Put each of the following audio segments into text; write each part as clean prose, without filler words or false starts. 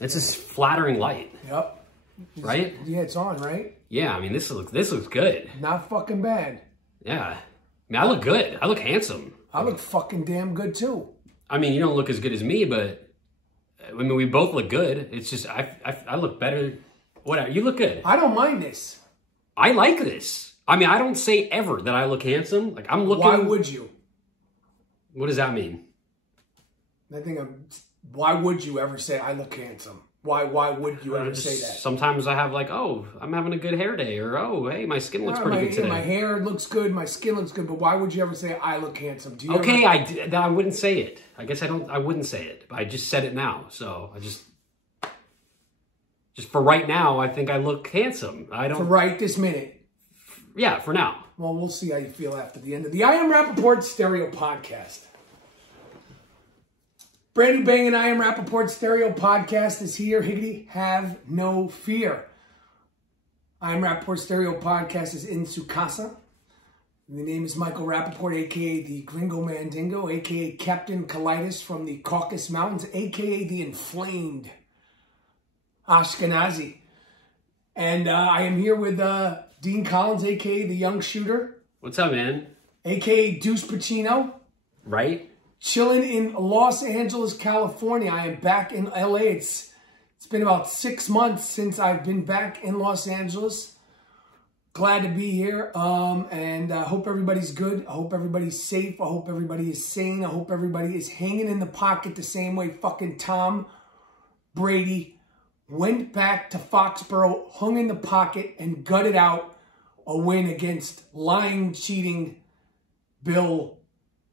It's this flattering light. Yep. Right? Yeah, it's on, right? Yeah, I mean, this looks good. Not fucking bad. Yeah. I mean, I look good. I look handsome. I look fucking damn good, too. I mean, you don't look as good as me, but... I mean, we both look good. It's just, I look better. Whatever. You look good. I don't mind this. I like this. I mean, I don't say ever that I look handsome. Like, I'm looking... Why would you? What does that mean? Why would you ever say I look handsome? Why would you ever say that? Sometimes I have like, oh, I'm having a good hair day, or oh, hey, my skin looks pretty good today. My hair looks good, my skin looks good, but why would you ever say I look handsome? Do you okay, I wouldn't say it. I guess I wouldn't say it, but I just said it now. So I just for right now, I think I look handsome. I don't... For right this minute? Yeah, for now. Well, we'll see how you feel after the end of the I Am Rappaport Stereo Podcast. Brand new banging I Am Rappaport Stereo Podcast is here. Higgity, have no fear. I Am Rappaport Stereo Podcast is in su casa. The name is Michael Rappaport, a.k.a. the Gringo Mandingo, a.k.a. Captain Colitis from the Caucasus Mountains, a.k.a. the Inflamed Ashkenazi. And I am here with Dean Collins, a.k.a. the Young Shooter. What's up, man? A.k.a. Deuce Pacino. Right? Chilling in Los Angeles, California. I am back in LA. It's been about 6 months since I've been back in Los Angeles. Glad to be here. And I hope everybody's good. I hope everybody's safe. I hope everybody is sane. I hope everybody is hanging in the pocket the same way fucking Tom Brady went back to Foxborough, hung in the pocket, and gutted out a win against lying, cheating Bill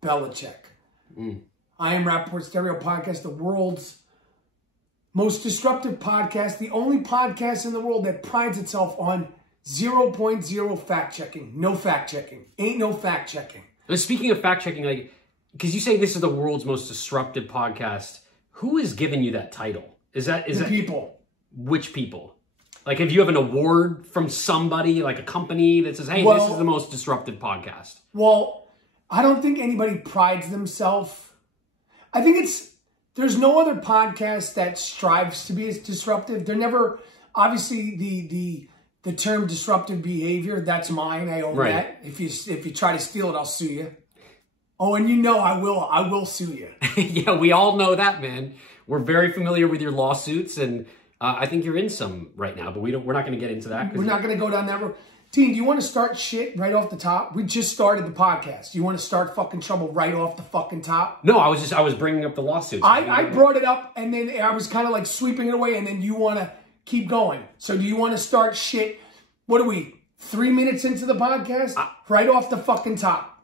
Belichick. I Am Rappaport Stereo Podcast, the world's most disruptive podcast, the only podcast in the world that prides itself on 0.0 fact-checking. No fact-checking. Ain't no fact-checking. Speaking of fact-checking, like, because you say this is the world's most disruptive podcast, who has given you that title? Is that people? Which people? Like, if you have an award from somebody, like a company that says, hey, this is the most disruptive podcast. Well, I don't think anybody prides themselves. I think there's no other podcast that strives to be as disruptive. They're never, obviously the term disruptive behavior, that's mine. I own that. If you try to steal it, I'll sue you. Oh, and you know I will sue you. Yeah, we all know that, man. We're very familiar with your lawsuits, and I think you're in some right now, but we're not going to get into that. We're not going to go down that road. Dean, do you want to start shit right off the top? We just started the podcast. Do you want to start fucking trouble right off the fucking top? No, I was bringing up the lawsuits. I brought it up, and then I was kind of like sweeping it away, and then you want to keep going. So do you want to start shit? What are we, 3 minutes into the podcast? Right off the fucking top.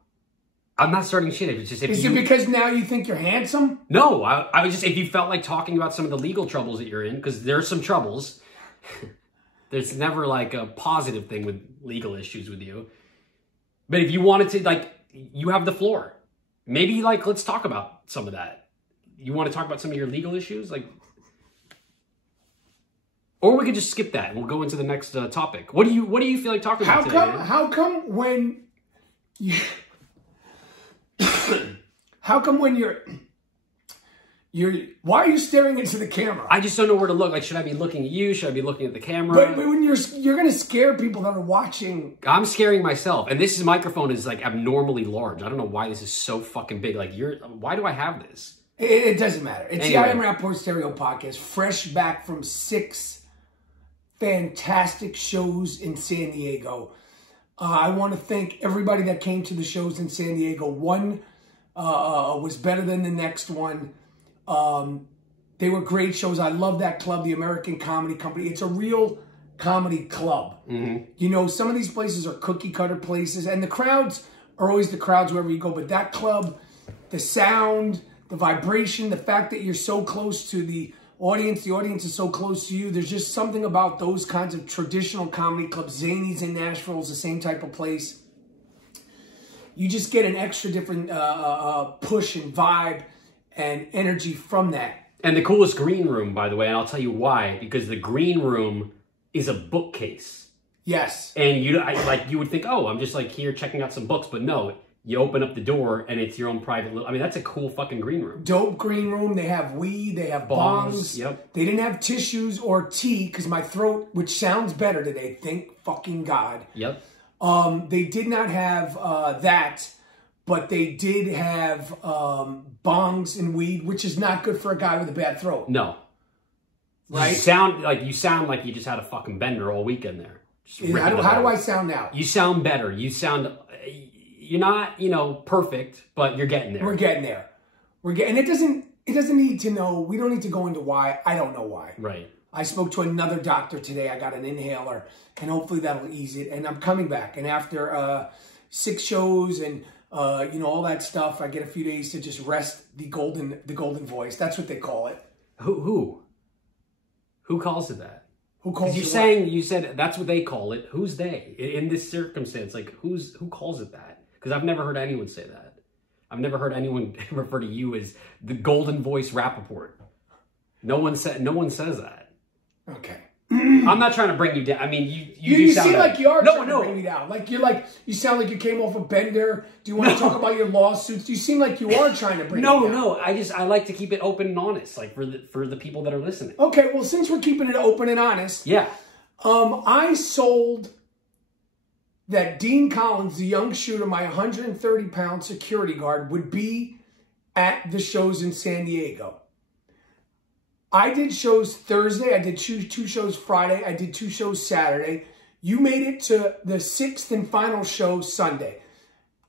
I'm not starting shit. It's just Is it because now you think you're handsome? No, I was just, if you felt like talking about some of the legal troubles that you're in, because there are some troubles. There's never like a positive thing with legal issues with you. But if you wanted to, like, you have the floor. Maybe, like, let's talk about some of that. You want to talk about some of your legal issues? Like, or we could just skip that and we'll go into the next topic. What do you feel like talking about today? How come when you... How come when you're... Why are you staring into the camera? I just don't know where to look. Like, should I be looking at you? Should I be looking at the camera? But when you're going to scare people that are watching. I'm scaring myself. And this microphone is like abnormally large. I don't know why this is so fucking big. Like, why do I have this? It doesn't matter. It's the I Am Rappaport Stereo Podcast, fresh back from 6 fantastic shows in San Diego. I want to thank everybody that came to the shows in San Diego. One was better than the next one. They were great shows. I love that club, the American Comedy Company. It's a real comedy club. You know, some of these places are cookie cutter places, and the crowds are always the crowds wherever you go. But that club, the sound, the vibration, the fact that you're so close to the audience is so close to you. There's just something about those kinds of traditional comedy clubs. Zany's in Nashville is the same type of place. You just get an extra different push and vibe and energy from that. And the coolest green room, by the way, and I'll tell you why, because the green room is a bookcase. Yes. And you would think, oh, I'm just like here checking out some books, but no, you open up the door and it's your own private little... I mean, that's a cool fucking green room. Dope green room. They have weed. They have bongs. Yep. They didn't have tissues or tea because my throat, which sounds better today, thank fucking God. Yep. They did not have that, but they did have bongs and weed, which is not good for a guy with a bad throat. No. Right? You sound like you just had a fucking bender all weekend there. How do I sound now? You sound better. You sound... You're not, perfect, but you're getting there. We're getting there. And it doesn't need to know. We don't need to go into why. I don't know why. Right. I spoke to another doctor today. I got an inhaler, and hopefully that'll ease it. And I'm coming back. And after 6 shows and all that stuff, I get a few days to just rest the golden voice. That's what they call it. Who calls it that? Who calls it? You said that's what they call it. Who's they in this circumstance? Like who calls it that? Because I've never heard anyone say that. I've never heard anyone refer to you as the golden voice Rappaport. No one says that. Okay. I'm not trying to bring you down. I mean, you do sound seem like you are trying to bring me down. You sound like you came off a bender. Do you want to talk about your lawsuits? You seem like you are trying to bring me down. No. I like to keep it open and honest, like for the people that are listening. Okay, well, since we're keeping it open and honest, yeah. I sold that Dean Collins, the young shooter, my 130-pound security guard, would be at the shows in San Diego. I did shows Thursday. I did two shows Friday. I did 2 shows Saturday. You made it to the 6th and final show Sunday.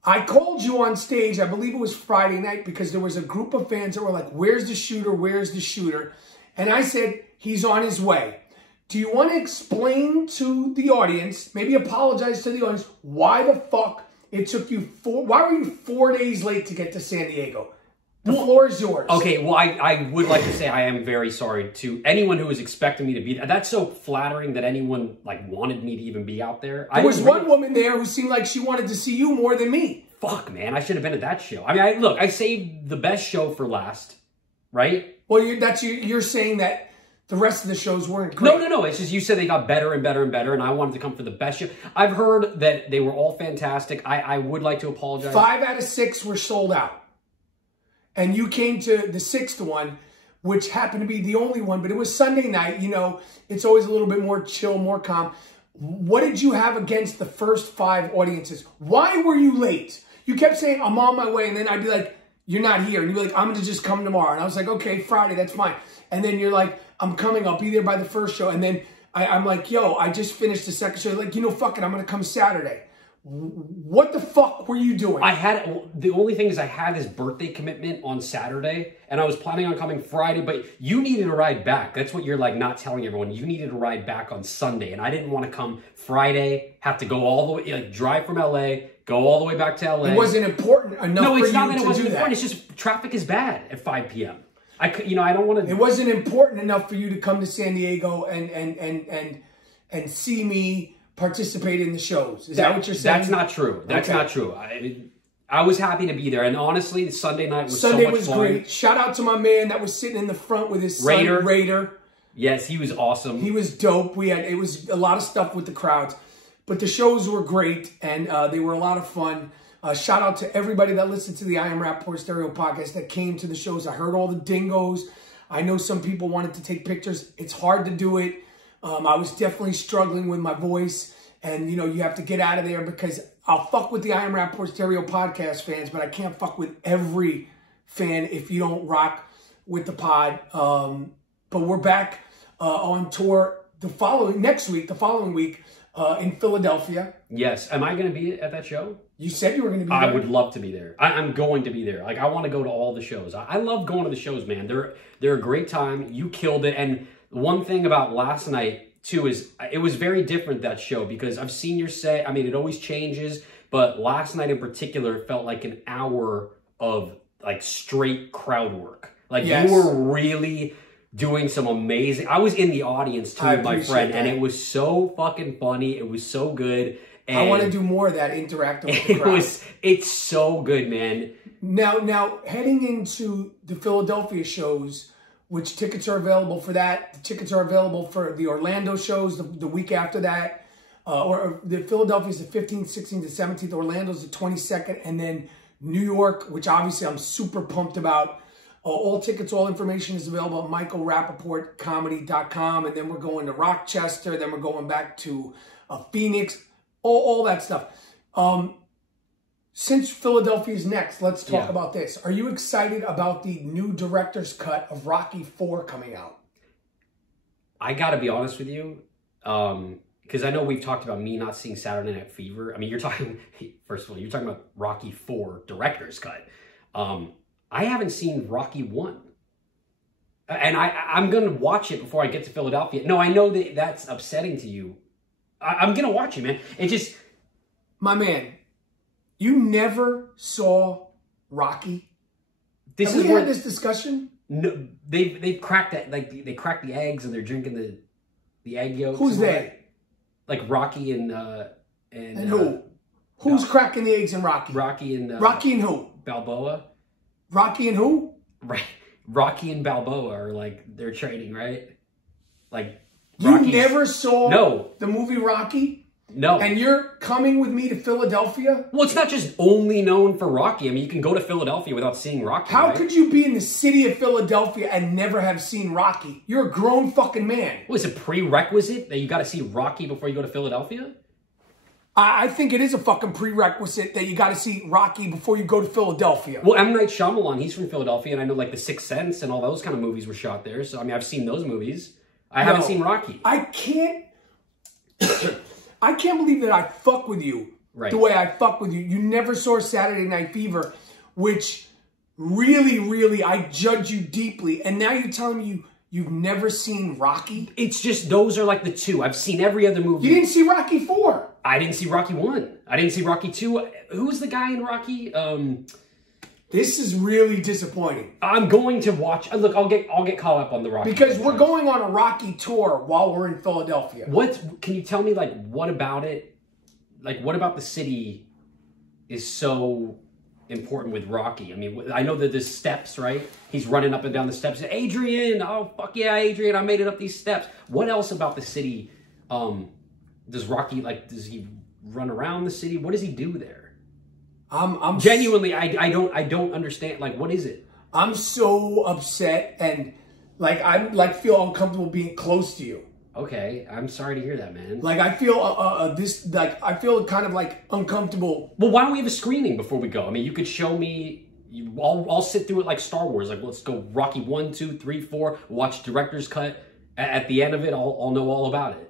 I called you on stage, I believe it was Friday night, because there was a group of fans that were like, where's the shooter? Where's the shooter? And I said, he's on his way. Do you want to explain to the audience, maybe apologize to the audience, why the fuck it took you why were you 4 days late to get to San Diego? The floor is yours. Okay, well, I would like to say I am very sorry to anyone who was expecting me to be there. That's so flattering that anyone wanted me to even be out there. There was one woman there who seemed like she wanted to see you more than me. Fuck, man, I should have been at that show. I mean, I saved the best show for last, right? Well, you're saying that the rest of the shows weren't great. No. It's just you said they got better and better and better, and I wanted to come for the best show. I've heard that they were all fantastic. I would like to apologize. 5 out of 6 were sold out. And you came to the 6th one, which happened to be the only one, but it was Sunday night. It's always a little bit more chill, more calm. What did you have against the first 5 audiences? Why were you late? You kept saying, I'm on my way, and then I'd be like, you're not here. And you'd be like, I'm going to just come tomorrow. And I was like, okay, Friday, that's fine. And then you're like, I'm coming. I'll be there by the first show. And then I'm like, yo, I just finished the second show. Like, fuck it. I'm going to come Saturday. What the fuck were you doing? The only thing is I had this birthday commitment on Saturday, and I was planning on coming Friday, but you needed a ride back. That's what you're not telling everyone. You needed a ride back on Sunday, and I didn't want to come Friday, have to go all the way, drive from LA, go all the way back to LA. It wasn't important enough for you to do that. No, it's not that it wasn't important. It's just traffic is bad at 5 p.m. I don't want to... It wasn't important enough for you to come to San Diego and see me participate in the shows. Is that what you're saying? That's not true. That's not true. I was happy to be there, and honestly, Sunday night was so much fun. Sunday was great. Shout out to my man that was sitting in the front with his son, Raider. Yes, he was awesome. He was dope. It was a lot of stuff with the crowds, but the shows were great, and they were a lot of fun. Shout out to everybody that listened to the I Am Rappaport Stereo podcast that came to the shows. I heard all the dingos. I know some people wanted to take pictures. It's hard to do it. I was definitely struggling with my voice, and you have to get out of there because I'll fuck with the I Am Rappaport Stereo podcast fans, but I can't fuck with every fan if you don't rock with the pod. But we're back on tour the following week in Philadelphia. Yes. Am I going to be at that show? You said you were going to be there. I would love to be there. I'm going to be there. I want to go to all the shows. I love going to the shows, man. They're a great time. You killed it. And one thing about last night, too, is it was very different, that show, because I've seen your set. I mean, it always changes, but last night in particular felt like an hour of straight crowd work. Yes. You were really doing some amazing... I was in the audience too, my friend, and it was so fucking funny. It was so good. And I want to do more of that interactive with the crowd. It's so good, man. Now, heading into the Philadelphia shows, which tickets are available for that. The tickets are available for the Orlando shows the week after that. or the Philadelphia's the 15th, 16th, to 17th. Orlando's the 22nd, and then New York, which obviously I'm super pumped about. All tickets, all information is available at michaelrappaportcomedy.com. And then we're going to Rochester. Then we're going back to Phoenix. All that stuff. Since Philadelphia's next, let's talk about this. Are you excited about the new director's cut of Rocky IV coming out? I got to be honest with you. Because I know we've talked about me not seeing Saturday Night Fever. I mean, you're talking, first of all, you're talking about Rocky IV director's cut. I haven't seen Rocky 1. And I'm going to watch it before I get to Philadelphia. No, I know that that's upsetting to you. I'm going to watch it, man. It just... My man, you never saw Rocky? Have we had this discussion? No, they've cracked that. Like, they cracked the eggs and they're drinking the egg yolks. Who's they? Like Rocky and who? Who's cracking the eggs in Rocky? Rocky and... Rocky and who? Balboa. Rocky and who? Right. Rocky and Balboa are like, they're training, right? Like, you never saw the movie Rocky? No. And you're coming with me to Philadelphia? Well, it's not just only known for Rocky. I mean, you can go to Philadelphia without seeing Rocky. How could you be in the city of Philadelphia and never have seen Rocky? You're a grown fucking man. Well, is it prerequisite that you got to see Rocky before you go to Philadelphia? I think it is a fucking prerequisite that you got to see Rocky before you go to Philadelphia. Well, M. Night Shyamalan, he's from Philadelphia, and I know like The Sixth Sense and all those kind of movies were shot there. So, I mean, I've seen those movies. I haven't seen Rocky. I can't believe that I fuck with you the way I fuck with you. You never saw Saturday Night Fever, which really, really, I judge you deeply. And now you're telling me you've never seen Rocky? It's just, those are like the two. I've seen every other movie. You didn't see Rocky 4. I didn't see Rocky 1. I didn't see Rocky 2. Who's the guy in Rocky? This is really disappointing. I'm going to watch. Look, I'll get caught up on the Rocky. Because we're going on a Rocky tour while we're in Philadelphia. Can you tell me, like, what about it? Like, what about the city is so important with Rocky? I mean, I know that there's steps, right? He's running up and down the steps. Adrian, oh, fuck yeah, Adrian, I made it up these steps. What else about the city does Rocky, like, does he run around the city? What does he do there? I'm genuinely, I don't understand. Like, what is it? I'm so upset and I feel uncomfortable being close to you. Okay, I'm sorry to hear that, man. Like, I feel I feel kind of like uncomfortable. Well, why don't we have a screening before we go? I mean, you could show me. I'll sit through it like Star Wars. Like, let's go Rocky 1, 2, 3, 4. Watch director's cut. At the end of it, I'll know all about it.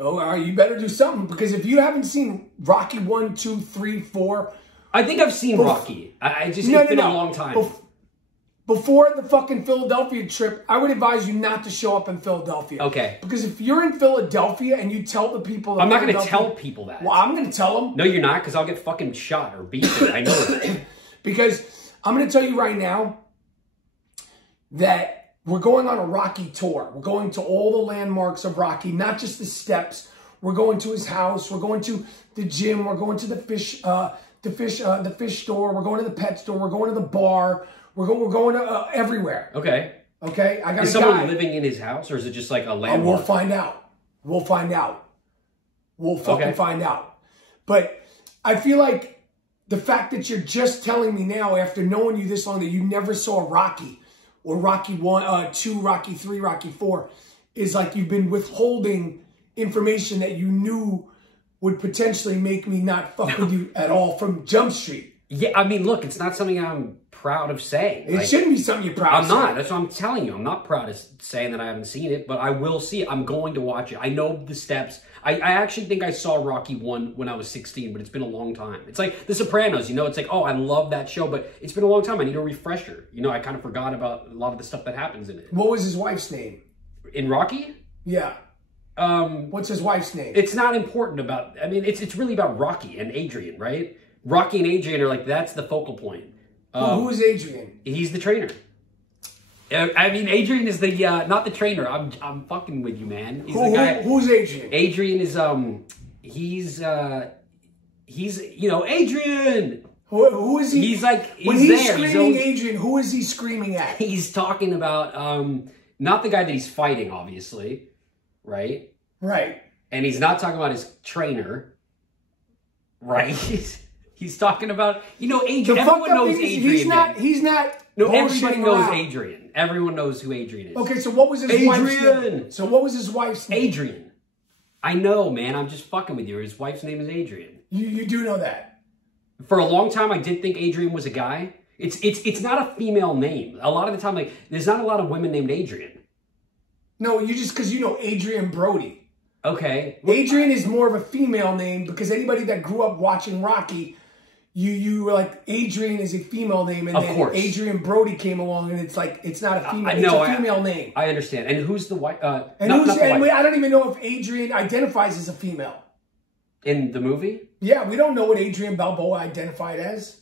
Oh, you better do something, because if you haven't seen Rocky 1, 2, 3, 4... I think I've seen Rocky. It's been a long time. Before the fucking Philadelphia trip, I would advise you not to show up in Philadelphia. Okay. Because if you're in Philadelphia and you tell the people... I'm not going to tell people that. Well, I'm going to tell them. No, you're not, because I'll get fucking shot or beaten. I know that. Because I'm going to tell you right now that we're going on a Rocky tour. We're going to all the landmarks of Rocky, not just the steps. We're going to his house. We're going to the gym. We're going to the fish store. We're going to the pet store. We're going to the bar. We're going to everywhere. Okay. Okay. I got Is someone living in his house, or is it just like a landmark? We'll find out. We'll find out. We'll fucking find out. But I feel like the fact that you're just telling me now, after knowing you this long, that you never saw Rocky, or Rocky 1, 2, Rocky 3, Rocky 4, is like you've been withholding information that you knew would potentially make me not fuck with you at all from Jump Street. Yeah, I mean, look, it's not something I'm proud of saying. It shouldn't be something you're proud of saying. I'm not. That's what I'm telling you. I'm not proud of saying that I haven't seen it, but I will see it. I'm going to watch it. I know the steps. I actually think I saw Rocky 1 when I was 16, but it's been a long time. It's like The Sopranos, you know? It's like, oh, I love that show, but it's been a long time. I need a refresher. You know, I kind of forgot about a lot of the stuff that happens in it. What was his wife's name? In Rocky? Yeah. What's his wife's name? It's not important about... I mean, it's really about Rocky and Adrian, right? Rocky and Adrian are like, that's the focal point. Who is Adrian? He's the trainer. I mean, Adrian is the not the trainer. I'm fucking with you, man. He's the guy. Who's Adrian? Adrian is he's you know, Adrian. Who is he? He's like when he's there. Screaming Adrian, who is he screaming at? He's talking about not the guy that he's fighting, obviously, right? Right. And he's not talking about his trainer, right? He's talking about, Adrian. Everyone knows Adrian. He's not. No, everybody knows Adrian. Everyone knows who Adrian is. Okay, so what was his wife's name? So what was his wife's name? Adrian. I know, man. I'm just fucking with you. His wife's name is Adrian. You do know that. For a long time, I did think Adrian was a guy. It's not a female name. A lot of the time, like, there's not a lot of women named Adrian. No, you just because you know Adrian Brody. Okay. Adrian is more of a female name because anybody that grew up watching Rocky, you were like, Adrian is a female name, and of then course. Adrian Brody came along, and it's like it's not a female. It's a female name. I understand. And who's the white? I don't even know if Adrian identifies as a female in the movie. Yeah, we don't know what Adrian Balboa identified as.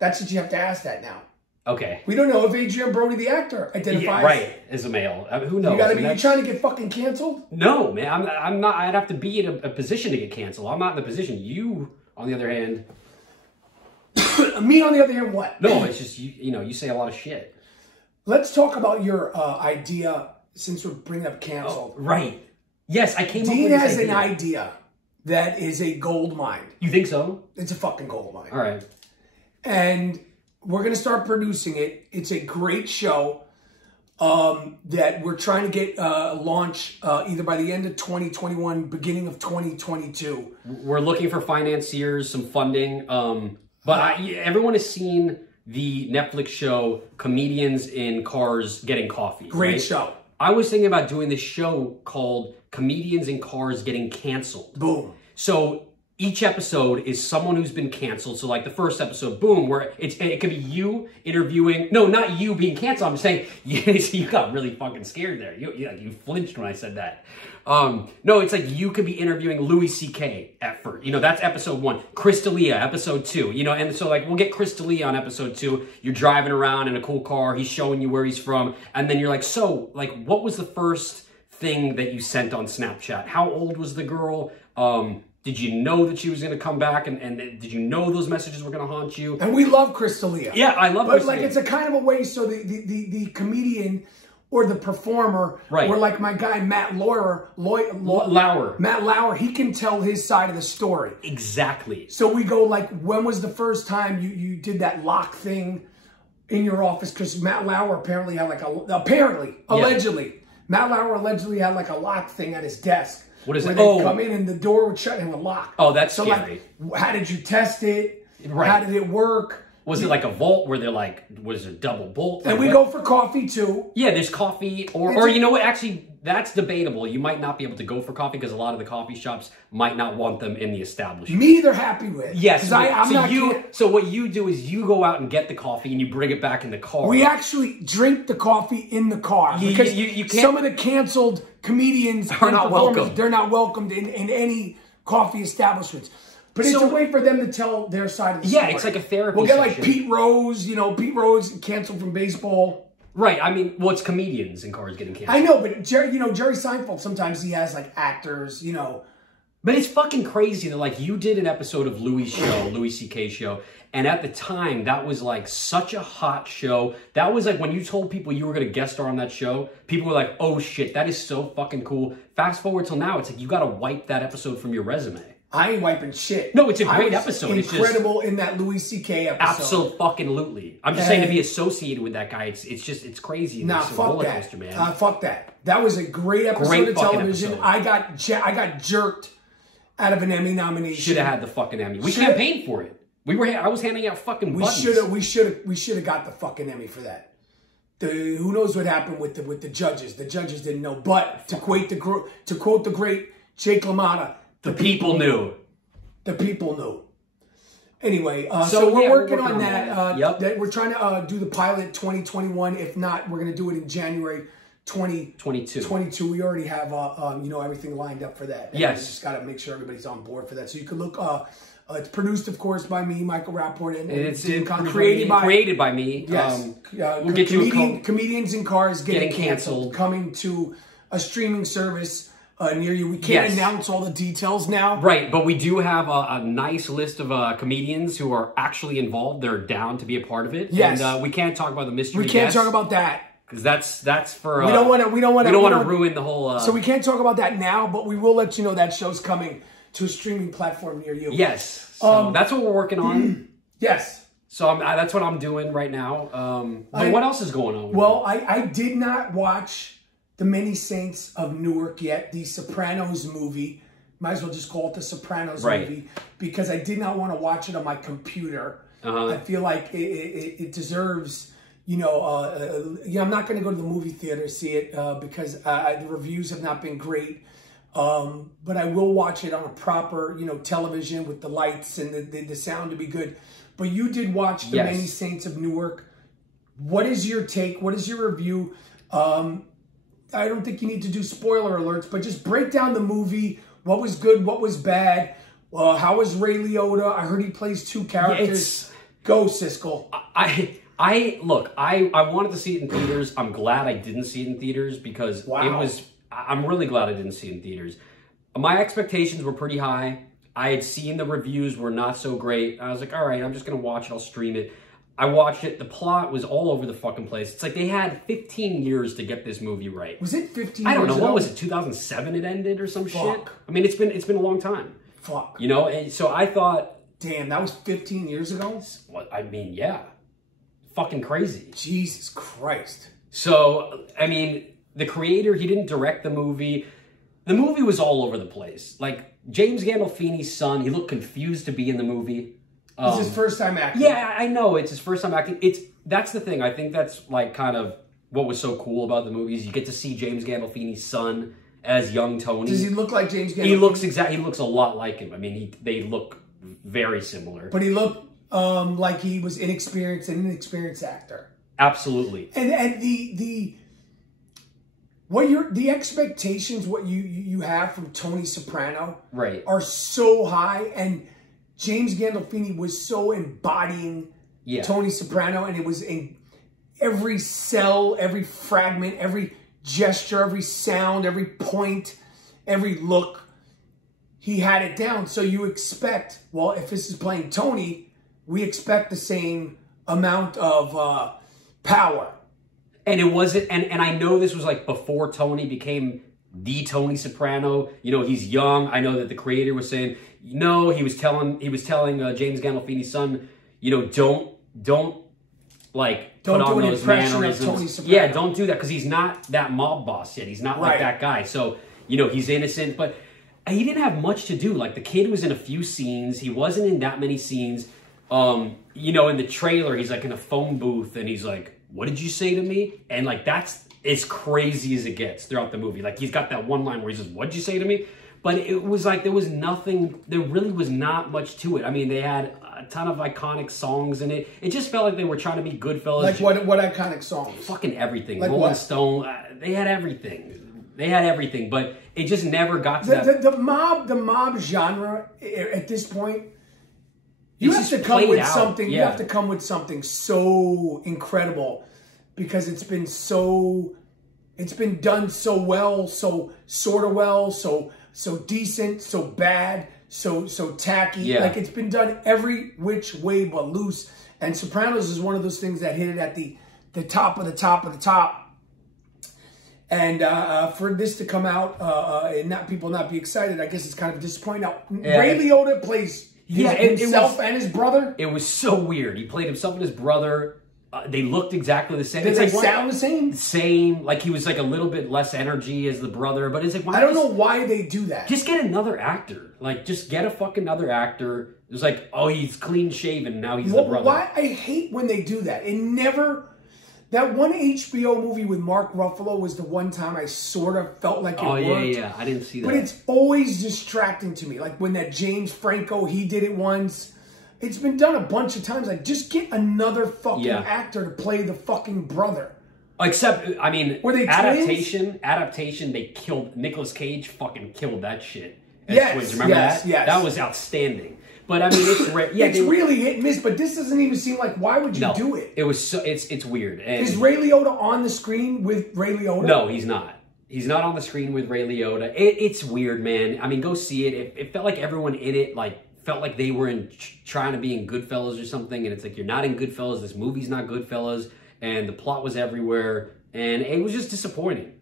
That's what you have to ask that now. Okay. We don't know if Adrian Brody, the actor, identifies as a male. Who knows? You trying to get fucking canceled? No, man. I'm not. I'd have to be in a position to get canceled. I'm not in the position. You, on the other hand. Me, on the other hand, what? No, it's just, you say a lot of shit. Let's talk about your idea, since we're bringing up canceled. Oh, right. Yes, I came up with Dean has an idea that is a gold mine. You think so? It's a fucking gold mine. All right. And we're going to start producing it. It's a great show that we're trying to get launch either by the end of 2021, beginning of 2022. We're looking for financiers, some funding. But everyone has seen the Netflix show Comedians in Cars Getting Coffee. Great show. I was thinking about doing this show called Comedians in Cars Getting Canceled. Boom. So each episode is someone who's been canceled. So like the first episode, boom, where it could be you interviewing. No, not you being canceled. I'm saying you got really fucking scared there. You flinched when I said that. No, it's like you could be interviewing Louis C.K. at first. That's episode 1. Chris D'Elia, episode 2. And so like we'll get Chris D'Elia on episode 2. You're driving around in a cool car. He's showing you where he's from. And then you're like, so like what was the first thing that you sent on Snapchat? How old was the girl? Did you know that she was going to come back? And did you know those messages were going to haunt you? And we love Chris D'Elia. Yeah, I love Chris D'Elia. But it's a kind of a way so the comedian or the performer, right, or like my guy Matt Lauer, Matt Lauer, he can tell his side of the story. Exactly. So we go like, when was the first time you did that lock thing in your office? Because Matt Lauer apparently had like allegedly, Matt Lauer allegedly had like a lock thing at his desk. What is it? Where they'd come in and the door would shut and would lock. Oh, that's scary. Like, how did you test it? Right. How did it work? Was it like a vault where they're like, was it double bolt? And we go for coffee too. Yeah, there's coffee. Or you know what? Actually, that's debatable. You might not be able to go for coffee because a lot of the coffee shops might not want them in the establishment. Me, they're happy with. Yes. So what you do is you go out and get the coffee and you bring it back in the car. We actually drink the coffee in the car. Because you can't, some of the canceled comedians are not welcome. They're not welcomed in any coffee establishments. But it's a way for them to tell their side of the story. Yeah, it's like a therapy We'll get session. like Pete Rose, Pete Rose canceled from baseball. Right, I mean, it's comedians in Cars Getting Canceled. I know, but Jerry Seinfeld, sometimes he has like actors, But it's fucking crazy that like you did an episode of Louis' show, Louis C.K. show, and at the time that was like such a hot show. That was like when you told people you were going to guest star on that show, people were like, oh shit, that is so fucking cool. Fast forward till now, it's like you got to wipe that episode from your resume. I ain't wiping shit. No, it's a great episode. Incredible in that Louis C.K. episode. Absolutely. I'm just saying to be associated with that guy, it's crazy. Nah, it's a fuck roller that. coaster, man. Fuck that. That was a great episode of television. Episode. I got jerked out of an Emmy nomination. Should have had the fucking Emmy. We campaigned for it. I was handing out fucking buttons. We should have got the fucking Emmy for that. Who knows what happened with the judges? The judges didn't know. But to quote the great Jake LaMotta, the people knew. The people knew. Anyway, so we're working on that. Yep. We're trying to do the pilot 2021. If not, we're going to do it in January 2022. We already have everything lined up for that. And yes. We just got to make sure everybody's on board for that. So you can look. It's produced, of course, by me, Michael Rapport, and it's created by me. Yes. We'll get Comedians in Cars Getting Canceled. Coming to a streaming service near you. We can't announce all the details now. Right, but we do have a nice list of comedians who are actually involved. They're down to be a part of it. Yes. And we can't talk about the mystery We can't talk about that. because that's for we don't want to ruin the whole. So we can't talk about that now, but we will let you know that show's coming to a streaming platform near you. Yes, so that's what we're working on. Yes. So that's what I'm doing right now. But what else is going on? Well, I did not watch The Many Saints of Newark yet, the Sopranos movie. Might as well just call it the Sopranos movie, because I did not want to watch it on my computer. I feel like it deserves, I'm not going to go to the movie theater to see it because the reviews have not been great. But I will watch it on a proper, television with the lights and the sound to be good. But you did watch The Many Saints of Newark. What is your take? What is your review? I don't think you need to do spoiler alerts, but just break down the movie. What was good? What was bad? How was Ray Liotta? I heard he plays 2 characters. Go, Siskel. I wanted to see it in theaters. I'm glad I didn't see it in theaters because I'm really glad I didn't see it in theaters. My expectations were pretty high. I had seen the reviews were not so great. I was like, all right, I'm just going to watch it. I'll stream it. I watched it. The plot was all over the fucking place. It's like they had 15 years to get this movie right. Was it 15 years I don't know. ago? What was it, 2007 it ended or some shit? I mean, it's been a long time. Fuck. And so I thought... Damn, that was 15 years ago? What? I mean, yeah. Fucking crazy. Jesus Christ. So, I mean, the creator, he didn't direct the movie. The movie was all over the place. Like, James Gandolfini's son, he looked confused to be in the movie. It's his first time acting. Yeah, I know. It's his first time acting. That's the thing. I think that's, like, kind of what was so cool about the movies. You get to see James Gandolfini's son as young Tony. Does he look like James Gandolfini? He looks a lot like him. I mean, they look very similar. But he looked like he was an inexperienced actor. Absolutely. And the expectations, what you have from Tony Soprano, are so high, and James Gandolfini was so embodying Tony Soprano, and it was in every cell, every fragment, every gesture, every sound, every point, every look. He had it down. So you expect, well, if this is playing Tony, we expect the same amount of power. And it wasn't, and I know this was like before Tony became the Tony Soprano. He's young. I know that the creator was saying, he was telling James Gandolfini's son, don't put on those mannerisms. Yeah, don't do that, because he's not that mob boss yet. He's not like that guy. So, he's innocent, but he didn't have much to do. Like, the kid was in a few scenes. He wasn't in that many scenes. In the trailer, he's like in a phone booth, and he's like, what did you say to me? And like, that's as crazy as it gets throughout the movie. Like, he's got that one line where he says, what'd you say to me? But it was like, there really was not much to it. I mean, they had a ton of iconic songs in it. It just felt like they were trying to be Goodfellas. Like what iconic songs? Fucking everything. Like Rolling Stone. They had everything. But it just never got to that. The mob genre at this point, you have to come with something. You have to come with something so incredible, because it's been done so well, so sort of well, so decent, so bad, so tacky. Yeah. Like, it's been done every which way but loose. And Sopranos is one of those things that hit it at the top of the top of the top. And for this to come out and people not be excited, I guess it's kind of disappointing. Now, Ray Liotta plays himself and his brother. It was so weird. He played himself and his brother. They looked exactly the same. Did they sound the same? Same. Like, he was like a little bit less energy as the brother, but it's like, I don't know why they do that. Just get another actor. Like, just get a fucking other actor. It was like, oh, he's clean shaven, now he's the brother. Why? I hate when they do that. It never. That one HBO movie with Mark Ruffalo was the one time I sort of felt like it worked. Yeah. I didn't see that. But it's always distracting to me. Like, when that James Franco, he did it once. It's been done a bunch of times. Like, just get another fucking actor to play the fucking brother. Except, I mean, were they adaptation, they killed, Nicolas Cage fucking killed that shit. Yes, Remember that? Yes. That was outstanding. But I mean, it's really hit and miss. But this doesn't even seem like, why would you do it? It was so it's weird. And is Ray Liotta on the screen with Ray Liotta? No, he's not. He's not on the screen with Ray Liotta. It's weird, man. I mean, go see it. It felt like everyone in it felt like they were trying to be in Goodfellas or something, and it's like, you're not in Goodfellas. This movie's not Goodfellas, and the plot was everywhere. and it was just disappointing.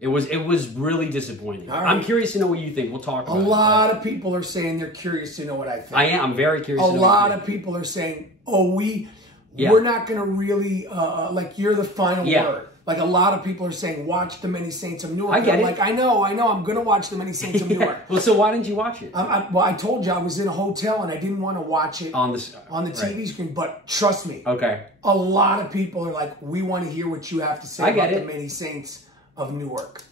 It was really disappointing. Right. I'm curious to know what you think. We'll talk about it. A lot of people are saying they're curious to know what I think. I'm very curious. A lot of people are saying, "Oh, we're not going to really like you're the final word." Like a lot of people are saying, "Watch The Many Saints of Newark." I get it. Like I know, I'm going to watch The Many Saints of Newark. Well, so why didn't you watch it? Well, I told you I was in a hotel and I didn't want to watch it on the TV screen. But trust me, a lot of people are like, "We want to hear what you have to say about The Many Saints of Newark."